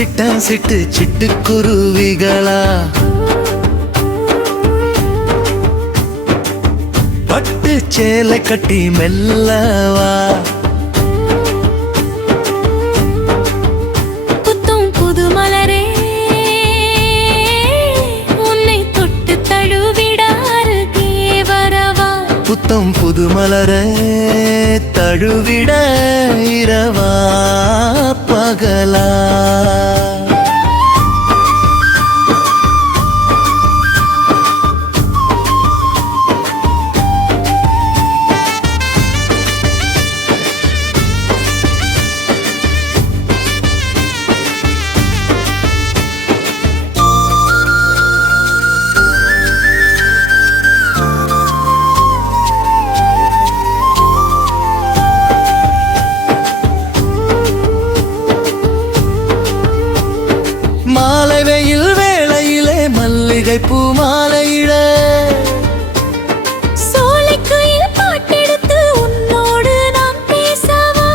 சிட்டா சிட்டு சிட்டுக்குருவிகளா பட்டு சேலை கட்டி மெல்லவா புத்தும் புது மலரே உன்னை தொட்டு தழுவிட அருகே வரவா புத்தம் புது மலரே தழுவிட இரவா பகலா மாலை வெயில் வேளையிலே மல்லிகை பூ மாலையிட சோலைக்குயில் பாட்டெடுத்து உன்னோடு நாம் பேசவா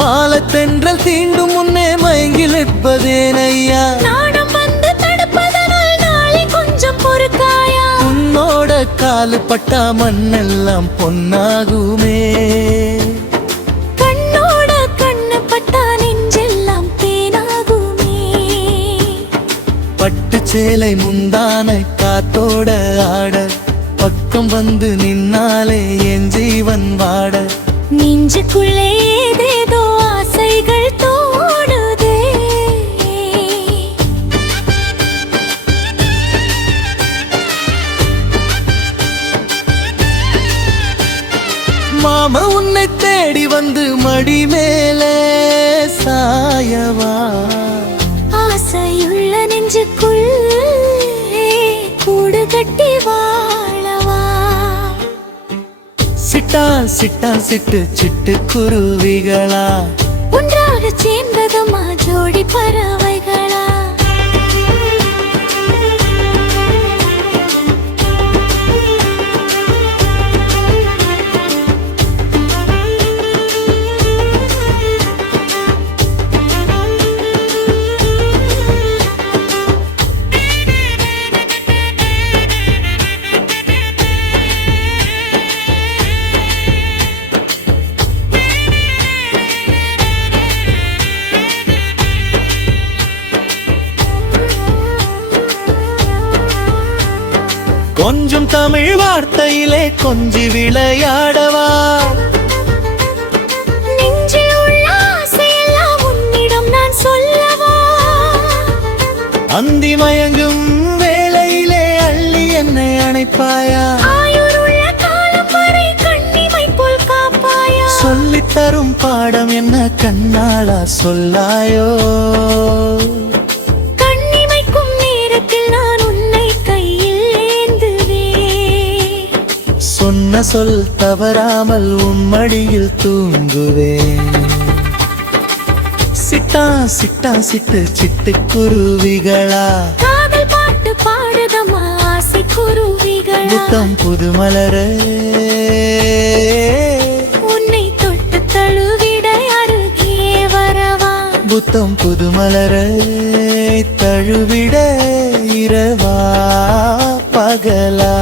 மாலை தென்றல் தீண்டும் முன்னே மயங்கிலிப்பதேனையா நாணம் வந்து தடுப்பதனால் நாளை கொஞ்சம் பொறுக்காயா உன்னோட காலு பட்டா மண்ணெல்லாம் பொன்னாகுமே கண்ணோட கண்ணு பட்டா நெஞ்செல்லாம் தேனாகுமே பட்டு சேலை முந்தானை காத்தோட ஆட பக்கம் வந்து நின்னாலே என் ஜீவன் வாட நெஞ்சுக்குள்ளே ஏதேதோ ஆசைகள் தோணுதே மாமா உன்னை தேடி வந்து மடி மேலே சாயவா ஆசையுள்ள நெஞ்சுக்குள்ளே கூடு கட்டி வாழவா சிட்டா சிட்டா சிட்டு சிட்டுக்குருவிகளா ஒன்றாக சேர்ந்ததுமா ஜோடி பறவைகளா கொஞ்சம் தமிழ் வார்த்தையிலே கொஞ்சி விளையாடவா நெஞ்சில் உள்ள ஆசையெல்லாம் உன்னிடம் நான் சொல்லவா அந்தி மயங்கும் வேளையிலே அள்ளி என்னை அணைப்பாயா ஆயுருள்ள காலம் வரை கண்ணிமை போல் காப்பாயா சொல்லித் தரும் பாடம் என்ன கண்ணாளா சொல்லாயோ கண்ணிமைக்கும் நேரத்தில் நான் உன்னை கையில் ஏந்துவேன் சொன்ன சொல் தவறாமல் உன் மடியில் தூங்குவேன் சிட்டா சிட்டா சிட்டு சிட்டுக்குருவிகளா காதல் பாட்டு பாடுதம்மா ஆசை குருவிகளா புத்தம் புது மலரே உன்னை தொட்டு தழுவிட அருகே வரவா புத்தம் புது மலரே தழுவிட இரவா பகலா